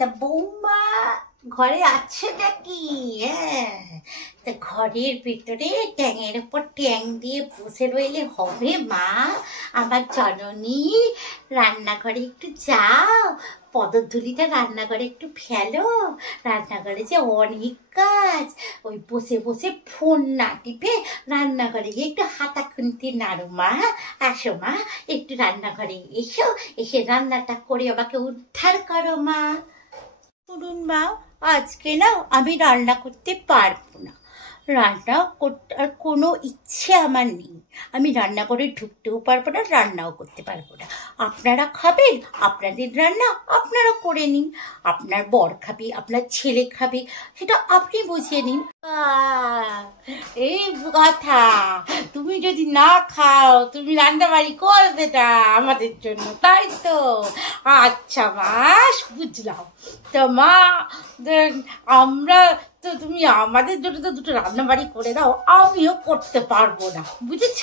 তা বৌমা ঘরে আছে নাকি? হ্যাঁ, তা ঘরের ভিতরে ট্যাঙের উপর ট্যাং দিয়ে বসে রইলে হবে মা? আমার জননী, রান্নাঘরে একটু যাও, পদধূলিটা রান্নাঘরে একটু ফেলো। রান্নাঘরে যে অনেক কাজ, ওই বসে বসে ফোন না টিপে রান্নাঘরে গিয়ে একটু হাতা খুন্তি নাড়ো মা। আসো মা, একটু রান্নাঘরে এসো, এসে রান্নাটা করে আমাকে উদ্ধার করো মা। শুনুন মা, আজকে না আমি রান্না করতে পারবো না। রান্না করার কোনো ইচ্ছে আমার নেই। আমি রান্না করে ঢুকতেও পারবো না, রান্নাও করতে পারবো না। আপনারা খাবেন, আপনাদের রান্না আপনারা করে নিন। আপনার বর খাবে, আপনার ছেলে খাবে, সেটা আপনি বুঝিয়ে নিন। এই কথা, তুমি যদি না খাও তুমি রান্না বাড়ি করবে না আমাদের জন্য, তাই তো? আচ্ছা মা, বুঝলাম। তো মা, আমরা তো তুমি আমাদের জন্য তো দুটো রান্না বাড়ি করে দাও, আমিও করতে পারবো না, বুঝেছ?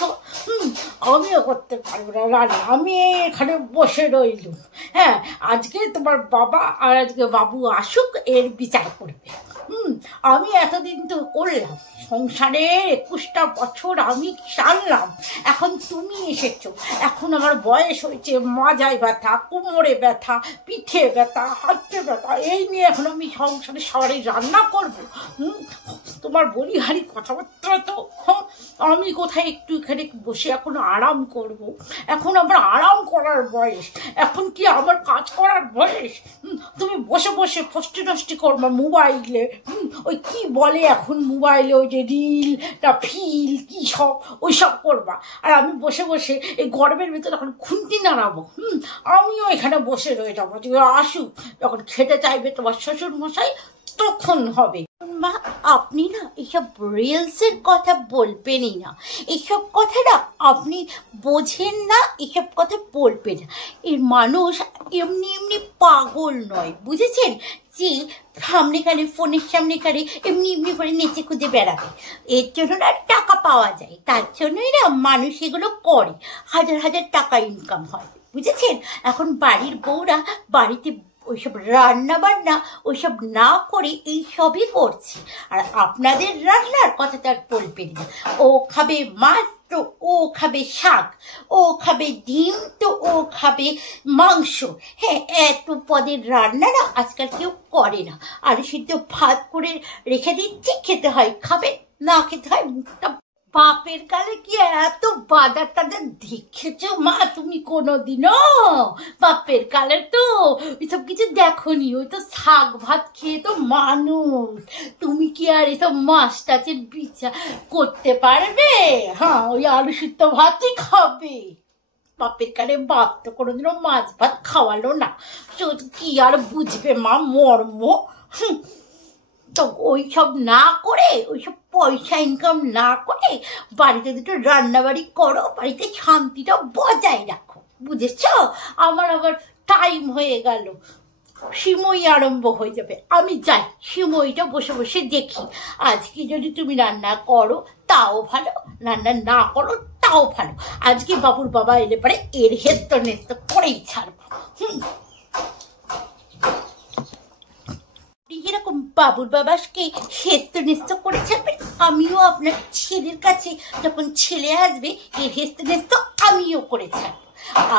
আমিও করতে পারবো না রান্না। আমি এখানে বসে রইলুম। হ্যাঁ, আজকে তোমার বাবা আর আজকে বাবু আসুক, এর বিচার করবে। আমি এতদিন তো করলাম সংসারে, 21টা বছর আমি টানলাম। এখন তুমি এসেছো, এখন আমার বয়স হয়েছে, মাজায় ব্যথা, কোমরে ব্যথা, পিঠে ব্যথা, হাতে ব্যথা, এই নিয়ে এখন আমি সংসারে সবারই রান্না করবো? তোমার বলিহারি কথাবার্তা তো। আমি কোথায় একটু এখানে বসে এখন আরাম করব? এখন আমার আরাম করার বয়স, এখন কি আমার কাজ করার বয়স? তুমি বসে বসে ফষ্টি নষ্টি করবা মোবাইলে। ওই কি বলে এখন মোবাইলে, ওই যে রিল না ফিল কি সব, ওই সব করবা। আর আমি বসে বসে এই গরমের ভিতরে এখন খুন্তি নাড়াবো। আমিও এখানে বসে রয়ে যাবো। তুমি আসুক, যখন খেতে চাইবে তোমার শ্বশুর মশাই, তখন হবে। মা, আপনি না এইসব রিলসের কথা বলবেনই না। এইসব কথা না আপনি বোঝেন না, এসব কথা বলবেন না। এর মানুষ এমনি এমনি পাগল নয়, বুঝেছেন? যে সামনেকারে, ফোনের সামনেকারে এমনি এমনি করে নেচে খুঁজে বেড়াবে। এর জন্য না টাকা পাওয়া যায়, তার জন্যই না মানুষ এগুলো করে, হাজার হাজার টাকা ইনকাম হয়, বুঝেছেন? এখন বাড়ির বউরা বাড়িতে ওইসব রান্না বান্না ওইসব না করে এইসবই করছে। আর আপনাদের রান্নার কথা তো আর বলবেন না। ও খাবে মাছ তো ও খাবে শাক, ও খাবে ডিম তো ও খাবে মাংস। হ্যাঁ, এত পদের রান্না না আজকাল কেউ করে না। আর সিদ্ধ ভাত করে রেখে দিচ্ছে, খেতে হয়, খাবে, না খেতে হয় মুখটা। বাপের কালে কি এত বাজার টাজার দেখেছো মা তুমি কোনোদিনও? বাপের কালে তো এসব কিছু দেখোনি, ওই তো শাক ভাত খেয়ে তো মানুষ। তুমি কি আর এসব মাছ টাচের বিচার করতে পারবে? হ্যাঁ, ওই আলু সিদ্ধ ভাতই খাবে। বাপের কালে বাপ তো কোনোদিনও মাছ ভাত খাওয়ালো না, কি আর বুঝবে মা মর্ম। তো ওইসব না করে, ওইসব পয়সা ইনকাম না করে বাড়িতে দুটো রান্নাবাড়ি করো, বাড়িতে শান্তিটা বজায় রাখো, বুঝেছ? আমার আবার টাইম হয়ে গেল, সিমই আরম্ভ হয়ে যাবে। আমি যাই, সিমইটা বসে বসে দেখি। আজকে যদি তুমি রান্না করো তাও ভালো, রান্না না করো তাও ভালো। আজকে বাবুর বাবা এলে পরে এর হেস্ত নেস্ত করেই ছাড়বো। যেরকম বাবুর বাবাকে হেস্ত নেস্ত করে ছাড়বেন, আমিও আপনার ছেলের কাছে যখন ছেলে আসবে এর হেস্ত নেস্ত আমিও করে ছাড়বো।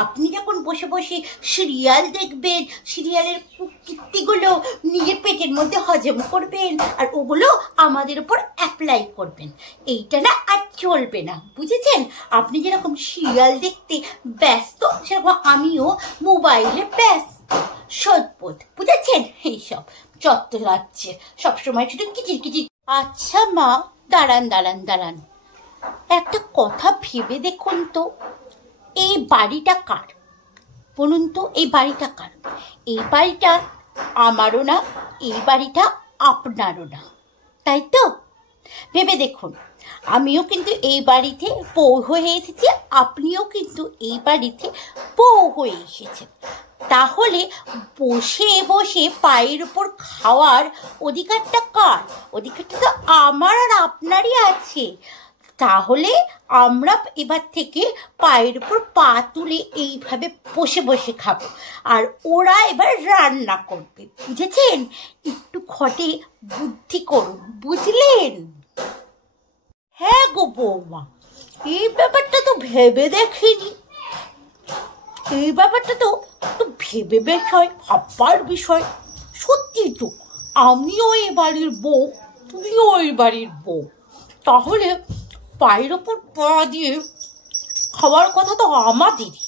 আপনি যখন বসে বসে সিরিয়াল দেখবেন, সিরিয়ালের কীর্তিগুলো নিজের পেটের মধ্যে হজম করবেন, আর ওগুলো আমাদের উপর অ্যাপ্লাই করবেন। এইটা না আর চলবে না, বুঝেছেন? আপনি যেরকম সিরিয়াল দেখতে ব্যস্ত, সেরকম আমিও মোবাইলে ব্যস্ত, সদবোধ, বুঝেছেন? এইসব চত্ব লাগছে সবসময় শুধু কিচির কিচির। আচ্ছা মা, দাঁড়ান দাঁড়ান দাঁড়ান, একটা কথা ভেবে দেখুন তো, এই বাড়িটা কার বলুন তো? এই বাড়িটা কার? এই বাড়িটা আমারও না, এই বাড়িটা আপনারও না, তাই তো? ভেবে দেখুন, আমিও কিন্তু এই বাড়িতে বউ হয়ে এসেছি, আপনিও কিন্তু এই বাড়িতে বউ হয়ে এসেছেন। তাহলে বসে বসে পায়ের উপর খাওয়ার অধিকারটা কার? অধিকারটা তো আমার আর আপনারই আছে। তাহলে আমরা এবার থেকে পায়ের উপর পা তুলে এইভাবে বসে বসে খাবো, আর ওরা এবার রান্না করবে, বুঝেছেন? একটু ঘটে বুদ্ধি করুন, বুঝলেন? হ্যাঁ গো বৌমা, এই ব্যাপারটা তো ভেবে দেখিনি। এই ব্যাপারটা তো একটু ভেবে ভাববার বিষয়। সত্যি তো, আমিও এই বাড়ির বউ, তুমিও এই বাড়ির বউ, তাহলে পায়ের ওপর পা দিয়ে খাওয়ার কথা তো আমাদেরই।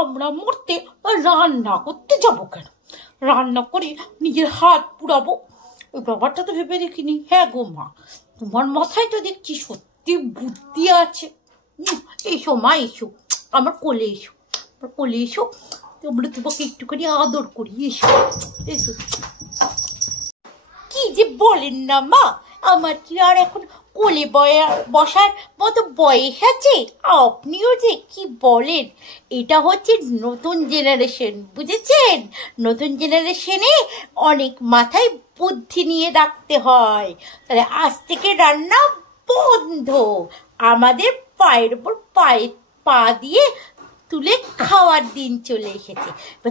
আমরা মরতে রান্না করতে যাবো কেন? রান্না করে নিজের হাত পুড়াবো? ওই ব্যাপারটা তো ভেবে দেখিনি। হ্যাঁ গো মা, তোমার মাথায় তো দেখছি সত্যি বুদ্ধি আছে। এসো মা, এসো আমার কোলে, এসো আমার কোলে এসো, তোমরা তোমাকে একটুখানি আদর করি, এসো এসো। কি যে বলেন না মা, আমার কি আর এখন কোলে বসার মতো বয়স আছে? আপনিও যে কি বলেন! এটা হচ্ছে নতুন জেনারেশন, বুঝেছেন? নতুন জেনারেশনে অনেক মাথায় বুদ্ধি নিয়ে রাখতে হয়। তাহলে আজ থেকে রান্না বন্ধ, আমাদের পায়ের উপর পা দিয়ে তুলে খাওয়ার দিন চলে এসেছে।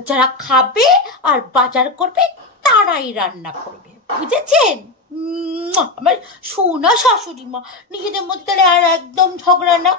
যারা খাবে আর বাজার করবে তারাই রান্না করবে, বুঝেছেন? আমার সোনা শাশুড়ি মা, নিজেদের মধ্যে তাহলে আর একদম ঝগড়া না।